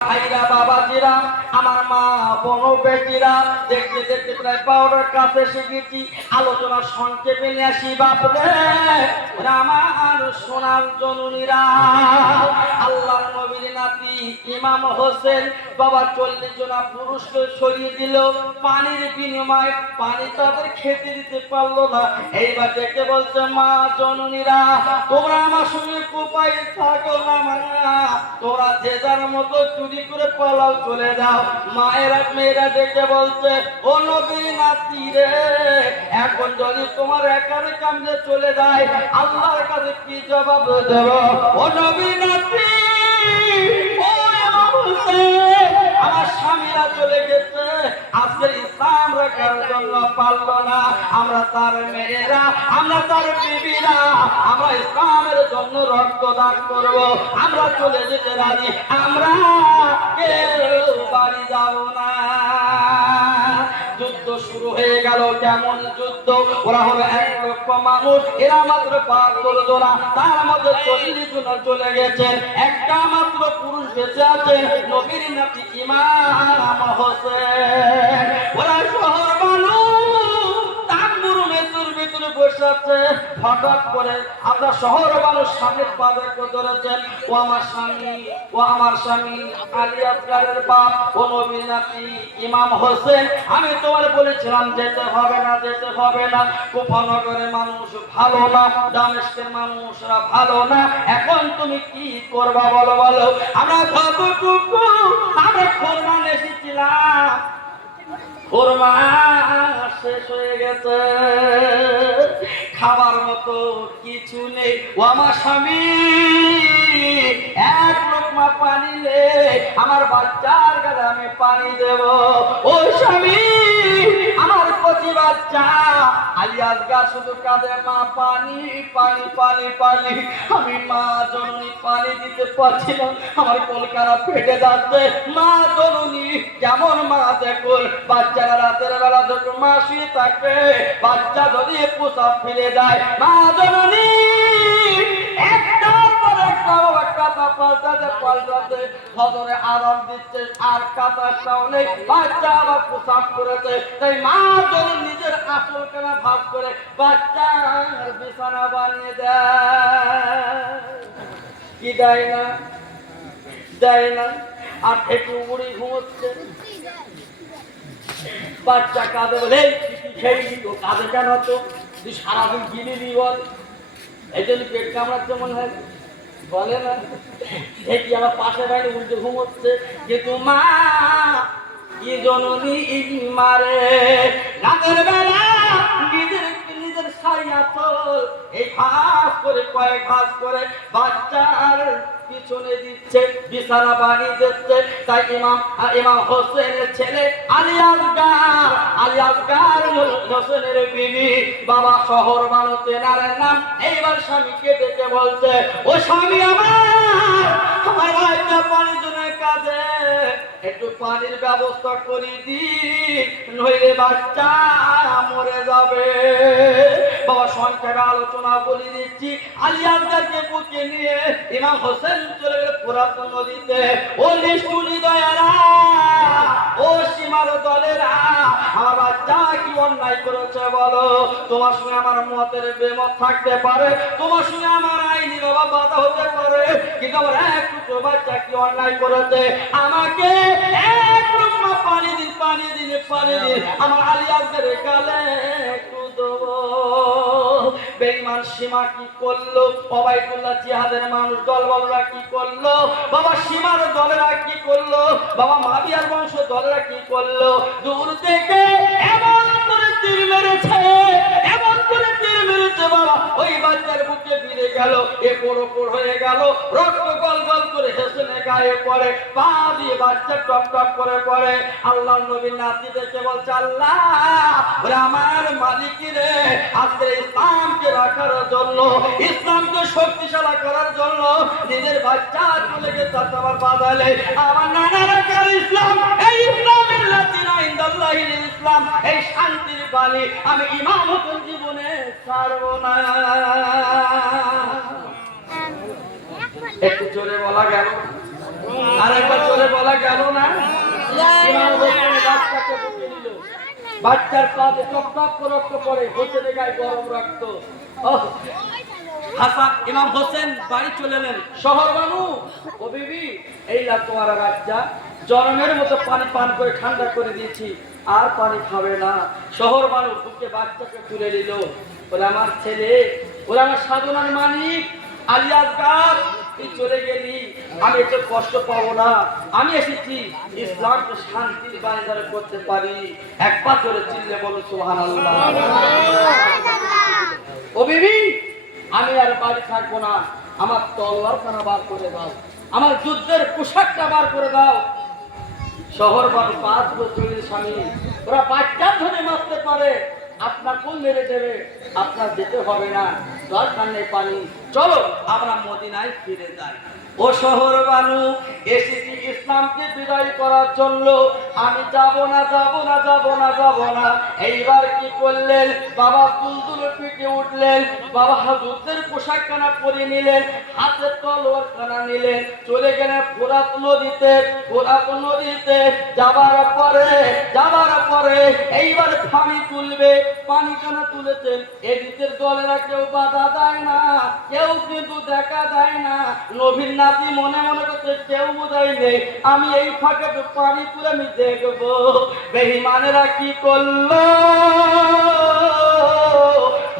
ভাইরা বাবাজিরা, আমার মা বোন বেটিরা, দেখতে দেখতে প্রায় 12টার কাছে এসে গেছি। আলোচনা সংক্ষেপে নিয়ে আসি বাপরে, আমার সোনার জননীরা, আল্লাহর নবীর নাতি ইমাম হোসেন বাবা 40 জনা পুরুষকে সরিয়ে দিল পানির বিনিময়ে। পানি তাদের খেতে দিতে পারলো না। এইবার দেখে বলছে, মা জননীরা, তোমরা আমার সঙ্গে কোপায় থাকো না, মানা তোরা যে যার মতো চুরি করে পালাও, চলে যাও। মায়েরা মেয়েরা দেখে বলছে, ও নবীর নাতি রে, এখন যদি তোমার একার কামে চলে যায়, আল্লাহর কাছে কি জবাব দেব? ও নবীর নাতি, আমার স্বামীরা চলে গেছে, আজকের ইসলাম রাখার জন্য পারল না। আমরা তার মেয়েরা, আমরা তার বিবিরা, আমরা ইসলামের জন্য রক্তদান করব। আমরা চলে যেতে রাজি, আমরা কেউ বাড়ি যাব না। যুদ্ধ শুরু হয়ে গেল। কেমন যুদ্ধ? ওরা হলো 1 লক্ষ মানুষ, এরা মাত্র 72 জনা, তার মধ্যে 40 জন চলে গেছেন, একটা মাত্র পুরুষ বেঁচে আছেন, নবীর নাতি ইমাম হোসেন। ওরা শহর মানুষ তাম্বুর মেজুর ভিতরে বসে আছে। হঠাৎ করে আমরা শহর মানুষ স্বামীর পাশে ধরেছেন, ও আমার স্বামী, ও আমার স্বামী আলী আসগারের বাপ, ও নবীর নাতি ইমাম হোসেন, আমি তোমার বলেছিলাম যেতে হবে না, যেতে হবে না। কুফানগরের মানুষ ভালো না, দামেস্কের মানুষরা ভালো না, এখন তুমি কি করবা বলো বলো? আমরা যতটুকু আমরা খোরমা এসেছিলাম, খোরমা শেষ হয়ে গেছে, খাবার মতো কিছু নেই। ও আমার স্বামী, 1 লোকমা পানি নে, আমার বাচ্চার গালে আমি পানি দেব। ও স্বামী, আমার কচি বাচ্চা আলী আসগার শুধু কাঁদে, মা পানি পানি পানি পানি। আমি মা জননী পানি দিতে পারছি না, আমার কলকাতা ফেটে যাচ্ছে। মা জননী কেমন মা দেখুন, বাচ্চারা রাতের বেলা যখন মা শুয়ে থাকে, বাচ্চা যদি প্রসাব ফিরে যায়, মা জননী একটার পর একটা কাঁথা পাল্টাতে পাল্টাতে হজরে আরাম দিচ্ছে, আর কাঁথাটাও নেই, বাচ্চা আবার প্রসাব করেছে। তাই মা যদি নিজের আসল কেনা ভাগ করে বাচ্চার বিছানা বানিয়ে দেয়, কি দেয় না? দেয় না। আর একটু বুড়ি ঘুমোচ্ছে, বাচ্চা কাঁদে, বলে সেই কাঁদে কেন? তো তুই সারাদিন গিলি নি বল, এই জন্য পেট কামড়াচ্ছে মনে হয়, বলে না? দেখি আমার পাশে বাইরে উল্টে ঘুমোচ্ছে, কিন্তু মা কি জননী মারে রাতের বেলা নিজের নিজের সাইয়া তোল এই ভাস করে, কয়েক ভাস করে বাচ্চার পিছনে দিচ্ছে, বিছানা বানিয়ে দিচ্ছে। তাই ইমাম হোসেনের ছেলে আলী আসগার, আলী আসগার হোসেনের বিবি, বাবা শহর মানুষ তেনারের নাম। এইবার স্বামীকে ডেকে বলছে, ও স্বামী আমার বাচ্চা পানির জন্য কাজে, একটু পানির ব্যবস্থা করে দিন, নইলে বাচ্চা মরে যাবে। বাবা সংক্ষেপে আলোচনা বলে দিচ্ছি। আলী আসগারকে বুকে নিয়ে ইমাম হোসেন চলে গেল পুরাতন নদীতে। ও নিষ্ঠুরি দয়ারা, ও সীমার দলেরা, আমার বাচ্চা কি অন্যায় করেছে বলো? তোমার সঙ্গে আমার মতের বেমত থাকতে পারে, তোমার সঙ্গে আমার আইনি বাবা বাধা হতে পারে, কিন্তু আমার এক টুকরো বাচ্চা কি অন্যায় করেছে? আমাকে 1 লোকমা পানি দিন, পানি দিন, পানি দিন, আমার আলী আসগারের গালে একটু দেবো। বেঈমান সীমা কি করলো? ওবাইদুল্লাহ জিহাদের মানুষ দলবলরা কি করলো? বাবা সীমার দলেরা কি করলো? বাবা মাবিয়ার বংশ দলেরা কি করলো? দূর থেকে এমন করে তীর মেরেছে, এমন করে তীর মেরেছে, বাবা ওই বাচ্চার বুকে ফিরে গেল, এ পোড় হয়ে গেল, রক্ত গল গল করে হেসেনে গায়ে পড়ে, পা দিয়ে বাচ্চা টপ টপ করে পড়ে। আল্লাহর নবীর নাতি দেখে বলছে, আল্লাহ ওরে আমার মালিক রে, আজকে ইসলামকে রাখার জন্য, ইসলামকে শক্তিশালী করার জন্য নিজের বাচ্চা চলে গেছে আমার বাদালে, আমার নানা রাখার ইসলাম, এই ইসলামের লাতিনা ইনদাল্লাহিল ইসলাম, এই শান্তির বাণী আমি ইমাম হোসেন জীবনে ছাড়ব না। একটু জোরে বলা গেল আর একবার চলে বলা গেল না? ইমাম হোসেন বাচ্চাকে বুকে নিল, বাচ্চার পাতে টপ টপ করে রক্ত পড়ে, হোসেনের গায়ে গরম রক্ত। হাসান ইমাম হোসেন বাড়ি চলে এলেন। শহর বানু, ও বিবি, এই লাগ তোমার বাচ্চা, জন্মের মতো পানি পান করে ঠান্ডা করে দিয়েছি, আর পানি খাবে না। শহর বানু বুকে বাচ্চাকে তুলে নিল। বলে আমার ছেলে, ওরা আমার সাধনার মানিক আলী আসগার, তুই চলে গেলি, আমি একটু কষ্ট পাবো না। আমি এসেছি ইসলামকে শান্তির বাণিজ্য করতে পারি। একবার করে চিল্লে বলো সুবহানাল্লাহ। ও বিবি, আমি আর বাড়ি থাকবো না, আমার তলোয়ারখানা বার করে দাও, আমার যুদ্ধের পোশাকটা বার করে দাও। শহর বানু 5 বছরের স্বামী, ওরা বাচ্চা ধরে মারতে পারে, আপনার কোন মেরে দেবে, আপনার যেতে হবে না, দরকার নেই পানি, চলো আমরা মদিনায় ফিরে যাই। ও শহর বানু, এসেছি ইসলামকে বিদায় করার জন্য, আমি যাব না যাব না যাব না যাব না। এইবার কি করলেন? বাবা দুলদুল পিঠে উঠলেন, বাবা যুদ্ধের পোশাকখানা পরে নিলেন, হাতে তলোয়ারখানা নিলেন, চলে গেলেন ফোরাত নদীতে। ফোরাত নদীতে যাবার পরে এইবার পানি তুলবে, পানি কেন তুলেছেন? এদিকের দলেরা কেউ বাধা দেয় না, কেউ কিন্তু দেখা যায় না। নবীর নাতি মনে মনে করতে কেউ বোঝাই নেই, আমি এই ফাঁকে পানি তুলে আমি দেখবো বেঈমানেরা কি করলো।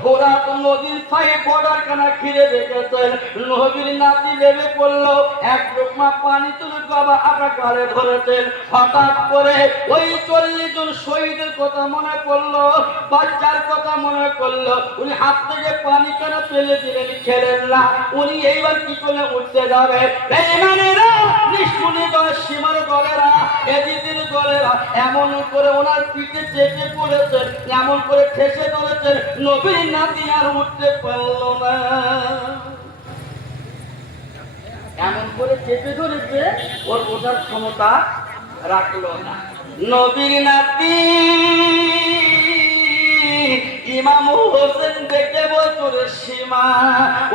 ফোরাত নদীর ছায়ে বর্ডার খানা ঘিরে রেখেছেন, নবীর নাতি নেমে পড়লো, এক লোকমা পানি তুলে বাবা আটা গালে ধরেছেন। হঠাৎ করে ওই 40 জন শহীদের কথা মনে পড়লো, বাচ্চার কথা মনে পড়লো। উনি হাত থেকে পানি কেন ফেলে দিলেন, খেলেন না। উনি এইবার কি করে উঠতে যাবে? বেঈমানেরা, নিষ্ঠুরী দলের সীমার দলেরা, এজিদের দলেরা এমন করে ওনার পিঠে চেপে পড়েছেন, এমন করে ঠেসে ধরেছেন, নবীর নাতি আর উঠতে পারলো না। এমন করে চেপে ধরেছে, ওর ওঠার ক্ষমতা রাখলো না। নবীর নাতি ইমাম হোসেন দেখে বলতো, রে সীমা,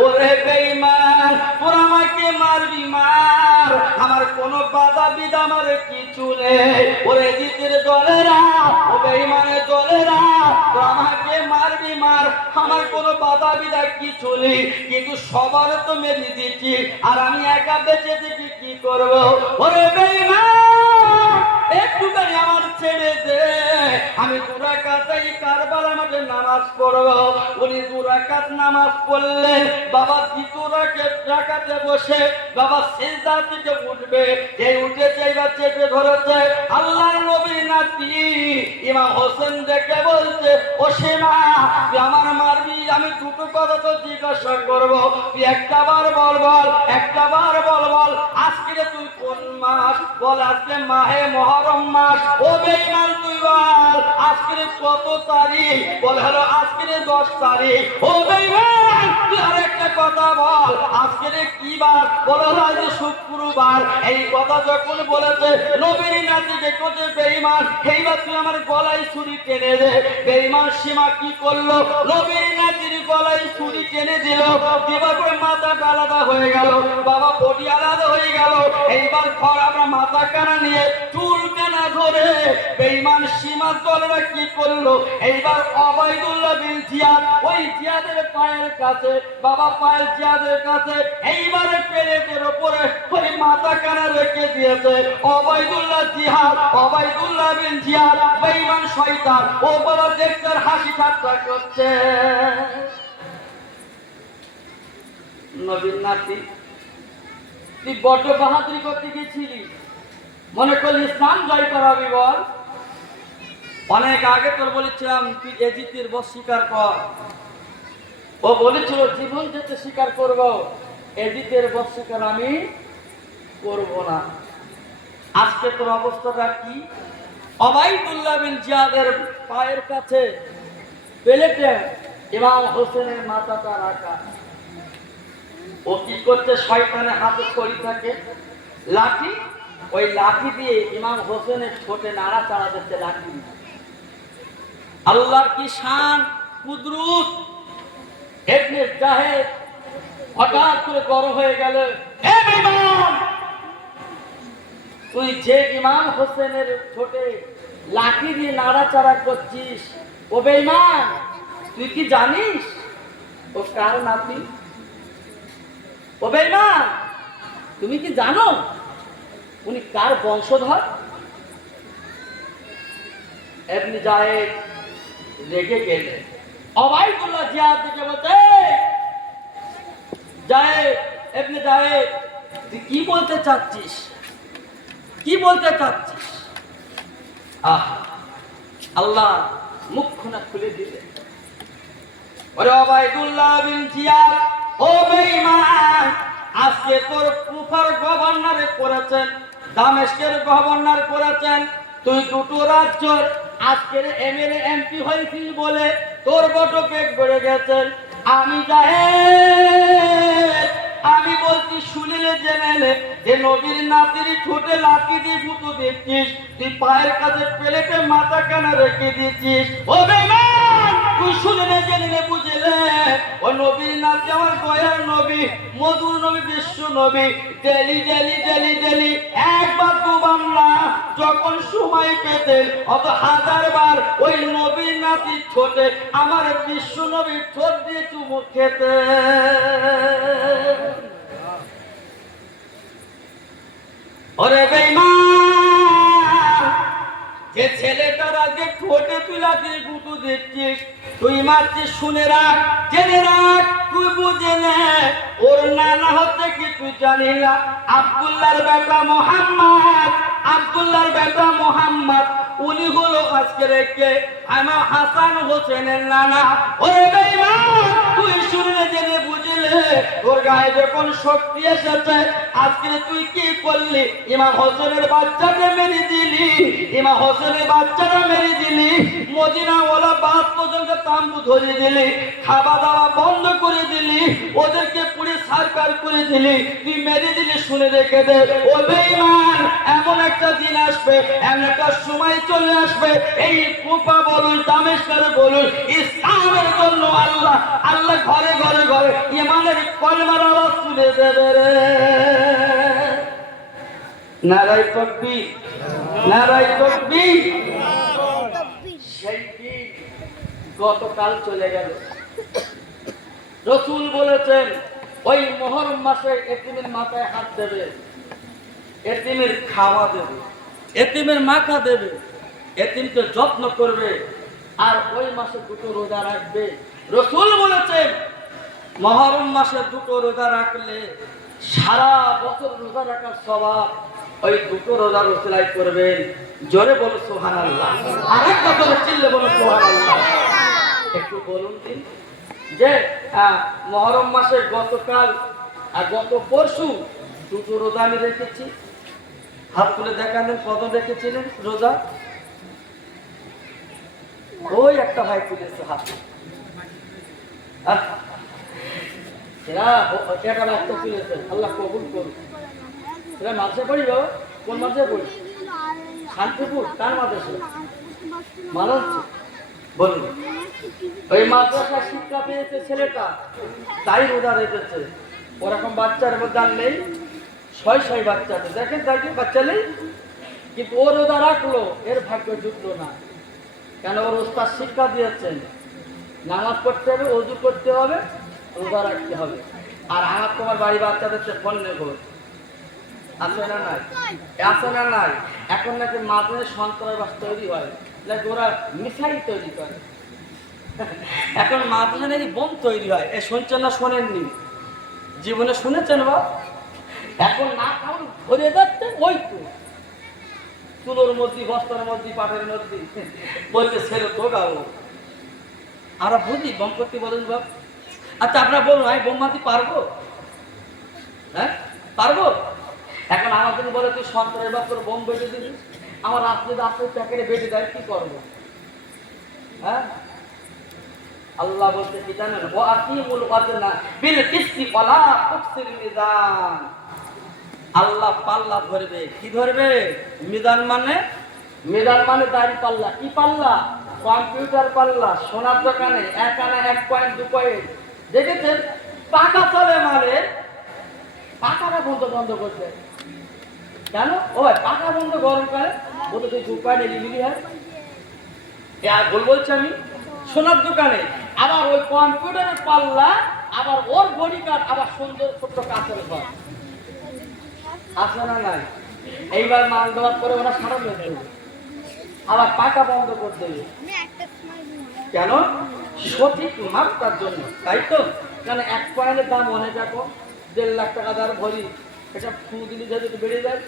ওরে বেঈমান, তোর আমাকে মারবি মার, আমার কোনো বাধা বিধা আমার কিছু নেই। ওরে জিতের দলেরা, ও বেঈমানের দলেরা, তো আমাকে মারবি মার, আমার কোনো বাধা বিধা কিছু নেই, কিন্তু সবার তো মেরে দিচ্ছি, আর আমি একা বেঁচে থেকে কি করবো? ওরে বেঈমান, একটুখানি আমার ছেড়ে দে, আমি 2 রাকাত এই কারবালা মাঠে নামাজ পড়বো। উনি 2 রাকাত নামাজ পড়লেন। বাবা 2 রাকাতে বসে বাবা সিজদা থেকে উঠবে, এই উঠেছে, এবার চেপে ধরেছে। আল্লাহর নবীর নাতি ইমাম হোসেন দেখে বলছে, ও সীমা, তুই আমার মারবি, আমি 2টো কথা তো জিজ্ঞাসা করবো, তুই একটা বার বল, আজকে তুই কোন মাস? বল আজকে মাহে মুহররম মাস। ও বেঈমান, তুই বল আজকে কত তারিখ? বল হলো আজকে 10 তারিখ। ও বেঈমান, তুই আরেকটা কথা বল, আজকে কি বার? বল হলো আজ শুক্রবার। এই কথা যখন বলেছে, নবীর নাতিকে কোতে বেঈমান, এইবার তুই আমার গলায় ছুরি টেনে দে। বেঈমান সীমা কি করলো? নবীর নাতির গলায় ছুরি টেনে দিল, দিবার পরে মাথাটা আলাদা হয়ে গেল, বাবা বডি আলাদা হয়ে গেল। এইবার ঘর আমরা মাথা কানা নিয়ে চুল কানা ধরে বেঈমান সীমার দলেরা কি করলো? এইবার ওবাইদুল্লাহ বিন জিয়াদ, ওই জিয়াদের পায়ের কাছে, বাবা পায়ের জিয়াদের কাছে এইবারে পেরেটের উপরে ওই মাথা কানা রেখে দিয়েছে। ওবাইদুল্লাহ বিন জিয়াদ বেঈমান শয়তান, ও বাবা দেখতে হাসি ঠাট্টা করছে। নবীর নাতি, তুই বড় বাহাদুরি করতে গেছিলি, মনে করলি ইসলাম জয় করাবি? বল, অনেক আগে তোর বলেছিলাম তুই এজিদের বস স্বীকার কর। ও বলেছিল জীবন যেতে স্বীকার করব, এজিদের বস স্বীকার আমি করব না। আজকে তোর অবস্থাটা কি? ওবাইদুল্লাহ বিন জিয়াদের পায়ের কাছে পেলেটে ইমাম হোসেনের মাথাটা রাখা। ও কি করছে? শয়তানের হাতে ছড়ি থাকে, লাঠি, ওই লাঠি দিয়ে ইমাম হোসেনের ঠোঁটে নাড়া চাড়া দিচ্ছে লাঠি। আল্লাহর কি শান, কুদরত! ইবনে জাহেদ হঠাৎ করে গরম হয়ে গেল, এ বেঈমান, তুই যে ইমাম হোসেনের ঠোঁটে লাঠি দিয়ে নাড়াচাড়া করছিস, ও বেঈমান, তুই কি জানিস ও কার নাতি? ও বেঈমান, তুমি কি জানো উনি কার বংশধর? এমনি জায়েদ রেগে গেলেন। ওবাইদুল্লাহ জিয়াদ দিকে বলতে, জায়েদ এমনি জায়েদ, তুই কি বলতে চাচ্ছিস? কি বলতে চাচ্ছিস? আল্লাহ মুখখানা খুলে দিলেন। ওরে ওবাইদুল্লাহ বিন জিয়াদ, ও বেঈমান, আজকে তোর কুফার গভর্নর করেছেন, দামেস্কের গভর্নর করেছেন, তুই দুটো রাজ্যের আজকের এমএলএ এমপি হয়েছিস বলে তোর বড় পেট বেড়ে গেছেন। আমি জাহেদ, আমি বলছি শুনিলে জেনেলে, যে নবীর নাতির ঠোঁটে লাঠি দিয়ে গুঁতো দিচ্ছিস, তুই পায়ের কাছে পেলেটে মাথা কানা রেখে দিচ্ছিস। ও বেঈমান, তুই শুনিলে জেনেলে বুঝলে, ও নবীর নাতি আমার গয়ার নবী, মধুর নবী, বিশ্ব নবী, ডেলি ডেলি ডেলি ডেলি একবার দুবার না, যখন সময় পেতেন অত হাজারবার ওই নবীর নাতির ঠোঁটে আমার বিশ্ব নবীর ঠোঁট দিয়ে চুমু খেতে। ওরে বেঈমান, যে ছেলেটার আগে ঠোঁটে তুই লাঠি গুঁতো দিচ্ছিস, তুই মারছিস, শুনে রাখ, জেনে রাখ, তুই বুঝে নে, ওর নানা হচ্ছে কি তুই জানি না? আব্দুল্লাহর বেটা মোহাম্মদ, আব্দুল্লাহর বেটা মোহাম্মদ, উনি হলো আজকে রেখে আমার হাসান হোসেনের নানা। ওরে বেঈমান, তুই শুনে জেনে বুঝলে, তোর গায়ে যখন শক্তি এসেছে, আজকে তুই কি করলি? ইমাম হোসেনের বাচ্চাটা মেরে দিলি, ইমাম হোসেনের বাচ্চাটা মেরে দিলি, মদিনা ওলা 72 জনকে তাম্বু ধরে দিলি, খাওয়া দাওয়া বন্ধ করে দিলি, ওদেরকে পুড়ে সারকার করে দিলি, তুই মেরে দিলি। শুনে রেখে দে ও বেঈমান, এমন একটা দিন আসবে, এমন একটা সময় চলে আসবে, এই কুফা বলুন, দামেস্কের বলুন, ইসলামের জন্য আল্লাহ আল্লাহ ঘরে ঘরে ঘরে ইমানের কলমার আওয়াজ তুলে দেবে রে। নারায়ে তাকবীর, নারায়ে তাকবীর। সেই দিন গতকাল চলে গেল। রাসূল বলেছেন, ওই মুহররম মাসে এতিমের মাথায় হাত দেবে, এতিমের খাওয়া দেবে, এতিমের মাথা দেবে, এতিমকে যত্ন করবে, আর ওই মাসে দুটো রোজা রাখবে। রাসূল বলেছেন, মুহররম মাসে দুটো রোজা রাখলে সারা বছর রোজা রাখার সওয়াব ওই দুটো রোজার ওসিলায় করবেন। জোরে বলো সুবহানাল্লাহ, আরেকটা করে চিল্লে বলো সুবহানাল্লাহ। একটু বলুন দিন যে মুহররম মাসে গতকাল আর গত পরশু দুটো রোজা আমি রেখেছি। হাত তুলে দেখালেন কত রেখেছিলেন রোজা? ওই একটা ভাই তুলেছে হাত। এরা বাচ্চা তুলেছে, আল্লাহ কবুল করুন। এরা মাদ্রাসা পড়ি বাবা? কোন মাদ্রাসা পড়ি? শান্তিপুর। কার মাদ্রাসা? মানুষ বলুন। ওই মাদ্রাসা শিক্ষা পেয়েছে ছেলেটা, তাই রোজা রেখেছে। ওরকম বাচ্চার মধ্যে আর নেই, ছয় বাচ্চা আছে, দেখেন তাকে বাচ্চা নেই, কিন্তু ও রোজা রাখলো, এর ভাগ্য জুটলো না। কেন? ওর ওস্তাদ শিক্ষা দিয়েছেন, নামাজ পড়তে হবে, ওযু করতে হবে, রোজা রাখতে হবে। আর আমার তোমার বাড়ি বাচ্চাদের ফোন নেবো, আছে না নাই? আছে না নাই? এখন নাকি মাদ্রাসায় সন্ত্রাসবাদ তৈরি হয়, নাকি ওরা মিসাইল তৈরি করে। এখন মাদ্রাসা নাকি বোম তৈরি হয়। এ শুনছেন না শোনেননি? জীবনে শুনেছেন বা? এখন না খাও ধরে যাচ্ছে, ওই তো চুলোর মধ্যে, বস্তার মধ্যে, পাটের মধ্যে বলতে ছেলে তো গাও। আমরা বুঝি বোম করতে বলেন বাপ। আচ্ছা আপনারা বলুন, আমি বোম মারতে পারবো? হ্যাঁ পারবো? এখন আমার জন্য বলে তুই সন্ত্রাস বাপ করে বোম বেঁধে দিবি, আমার রাত্রে রাত্রে প্যাকেটে বেঁধে দেয়, কি করবো? হ্যাঁ, আল্লাহ বলতে কি জানেন? ও আকিমুল ওয়াজনা বিল কিসতি ওয়ালা তুকসির মিজান। আল্লাহ পাল্লা ধরবে। কি ধরবে? মিজান মানে? মিজান মানে দাড়ি পাল্লা। কি পাল্লা? কম্পিউটার পাল্লা। সোনার দোকানে 1 আনা 1 পয়েন্ট 2 পয়েন্ট দেখেছেন? টাকা চলে মানে পাকাটা বন্ধ করতে। কেন ও ভাই পাকা বন্ধ গরমকালে বলতে তুই উপায় নেই মিলি হয় আর বলছি আমি সোনার দোকানে আবার ওই কম্পিউটারের পাল্লা আবার ওর বডি কার্ড আবার সুন্দর ছোট্ট কাঁচের ঘর আছে না নাই এইবার মাল দেওয়ার পরে ওরা সারা দেবে আবার পাকা বন্ধ করে দেবে কেন সঠিক মাপটার জন্য তাই তো কেন এক পয়েন্টের দাম অনেক দেখো 1.5 লাখ টাকা দাম ভরি এটা ফু দিলি যদি বেড়ে যায়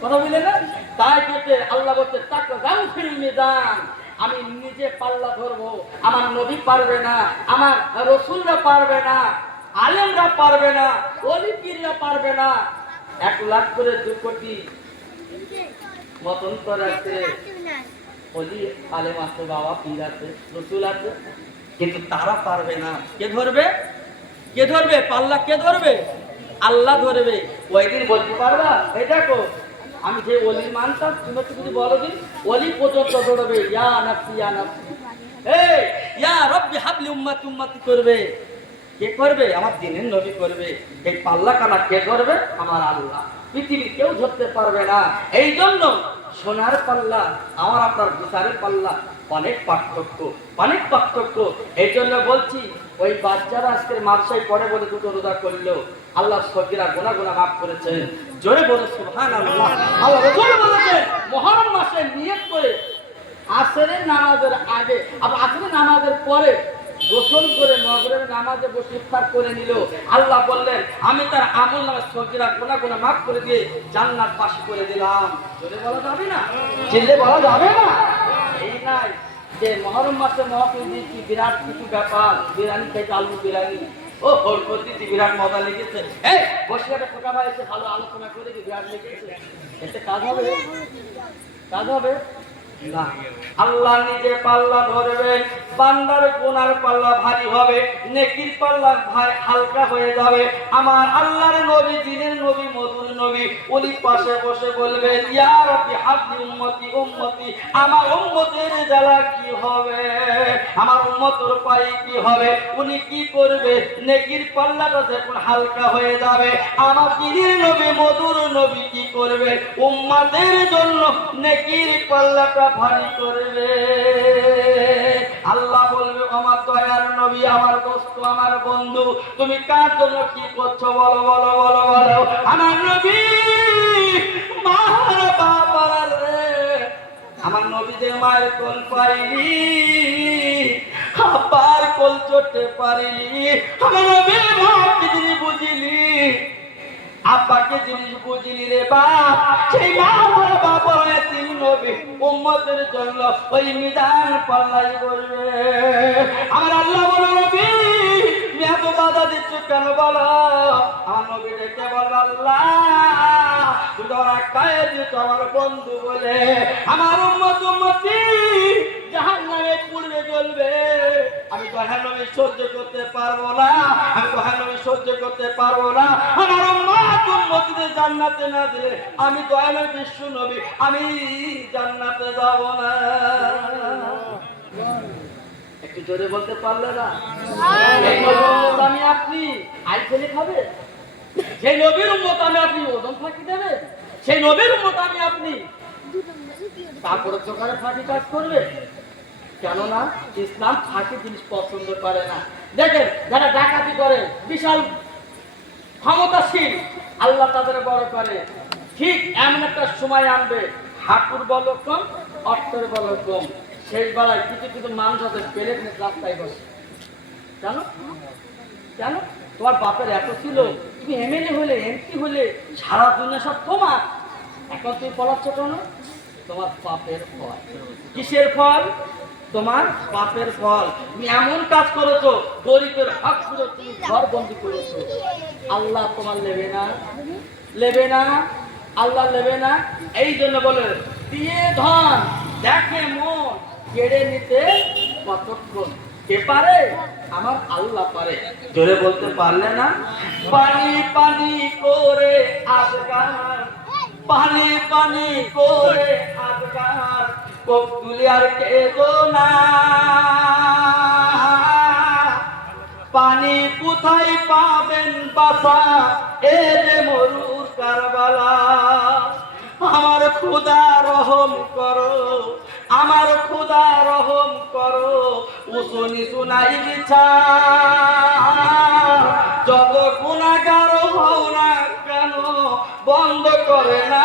কথা বলে না তাই কেটে আল্লাহ বলছে তাকে দাম ফিরিয়ে দান আমি নিজে পাল্লা ধরবো আমার নবী পারবে না আমার রসুলরা পারবে না আলেমরা পারবে না ওলি পীররা পারবে না 1 লাখ করে 2 কোটি মতন করে আছে ওলি আলেম আছে বাবা পীর আছে রসুল আছে কিন্তু তারা পারবে না কে ধরবে পাল্লা কে ধরবে আল্লাহ ধরবে ওই দিন বলতে পারবা এই দেখো আমি যে ওলির মানতাম তুমি একটু যদি বলো দিন ওলি পর্যন্ত দৌড়বে ইয়া নাফসি এই ইয়া রব্বি হাবলি উম্মাতি উম্মাতি করবে কে করবে আমার দিনের নবী করবে এই পাল্লা কানা কে ধরবে আমার আল্লাহ পৃথিবীর কেউ ধরতে পারবে না এই জন্য সোনার পাল্লা আমার আপনার বিচারের পাল্লা অনেক পার্থক্য এই জন্য বলছি ওই বাচ্চারা আজকের মাদ্রাসায় পড়ে বলে 2টো রোজা করলো আল্লাহ সগীরা গুনাহ মাফ করেছেন জোরে বলো সুবহানাল্লাহ আল্লাহ রাসূল বলেছেন মুহররম মাসে নিয়ত করে আসরের নামাজের আগে আবার আসরের নামাজের পরে গোসল করে মাগরিবের নামাজে বসে ইফতার করে নিল আল্লাহ বললেন আমি তার আমলনামা সগীরা গুনাহ মাফ করে দিয়ে জান্নাত পাশ করে দিলাম জোরে বলা যাবে না চিল্লে বলা যাবে না এই নাই যে মুহররম মাসে মাহফিল দিয়েছি বিরাট কিছু ব্যাপার বিরিয়ানি খেতে আলু বিরিয়ানি ও হোল করতে বিরাট মজা লেগেছে এই বসে একটা ছোটা ভাই এসে ভালো আলোচনা করে কি বিরাট লেগেছে এতে কাজ হবে না আল্লাহ নিজে পাল্লা ধরবেন বান্দার গুনার পাল্লা ভারী হবে নেকির পাল্লা হালকা হয়ে যাবে আমার আল্লাহর নবী দিনের নবী মধুর নবী উনি পাশে বসে বলবেন ইয়া রাব্বি হাবলি উম্মতি আমার উম্মতের জ্বালা কি হবে আমার উম্মতের পায়ে কি হবে উনি কি করবে নেকির পাল্লাটা যখন হালকা হয়ে যাবে আমার দিনের নবী মধুর নবী কি করবে উম্মতের জন্য নেকির পাল্লাটা ভারী করবে আল্লাহ বলবে আমার দয়ার নবী আমার দোস্ত আমার বন্ধু তুমি কার জন্য কি করছো বলো আমার নবী মার বাবার রে আমার নবীদের মায়ের কোল পাইনি আবার কোল চড়তে পারিনি আমার নবী মা পৃথিবী বুঝিনি আব্বাকে জিনিস বুঝিনি রে বাপ সেই মা আমার বাবা তিন নবী উম্মতের জন্য ওই মিজান পাল্লাই করবে আমার আল্লাহ বলো নবী তুমি এত বাধা দিচ্ছ কেন বলো আমার নবী ডেকে বলো আল্লাহ তুমি তো রাখায় দিচ্ছ আমার বন্ধু বলে আমার উম্মতি জাহান্নামে পুড়বে জ্বলবে আমি জাহান্নামে সহ্য করতে পারবো না আমার উম্মতদের জান্নাতে না দিলে আমি দয়ালু বিশ্ব নবী আমি জান্নাতে যাব না একটু জোরে বলতে পারলে না আমি আপনি আইফেলে খাবে সেই নবীর উম্মত আমি আপনি ওজন ফাঁকি দেবে সেই নবীর উম্মত আমি আপনি তারপরে চোখারে ফাঁকি কাজ করবে কেননা ইসলাম ফাঁকি জিনিস পছন্দ করে না দেখেন যারা ডাকাতি করে বিশাল ক্ষমতাশীল আল্লাহ তাদের বড় করে ঠিক এমন একটা সময় আনবে হাঁটুর বল কম অর্থের বল কম শেষ বেলায় কিছু মানুষ আছে পেলে রাস্তায় বসে কেন তোমার বাপের এত ছিল তুমি এমএলএ হলে এমপি হলে সারা দুনিয়া সব তোমার এখন তুমি পড়াচ্ছ কেন তোমার পাপের ফল কিসের ফল তোমার পাপের ফল তুমি এমন কাজ করেছো গরিবের হক পুরো তুমি ঘর বন্দি করেছো আল্লাহ তোমার লেবে না আল্লাহ লেবে না এই জন্য বলে দিয়ে ধন দেখে মন কেড়ে নিতে কতক্ষণ কে পারে আমার আল্লাহ পারে জোরে বলতে পারলে না পানি করে আজকাল পানি করে আজকাল কোপ তুলে আর কেঁদো না পানি কোথায় পাবেন বাসা এ যে মরুর কারবালা। আমার খোদা রহম করো, আমার খোদা রহম করো, উঁচু নিচু নাই বিচার। যত গুনাহগার হও না কেন বন্ধ করে না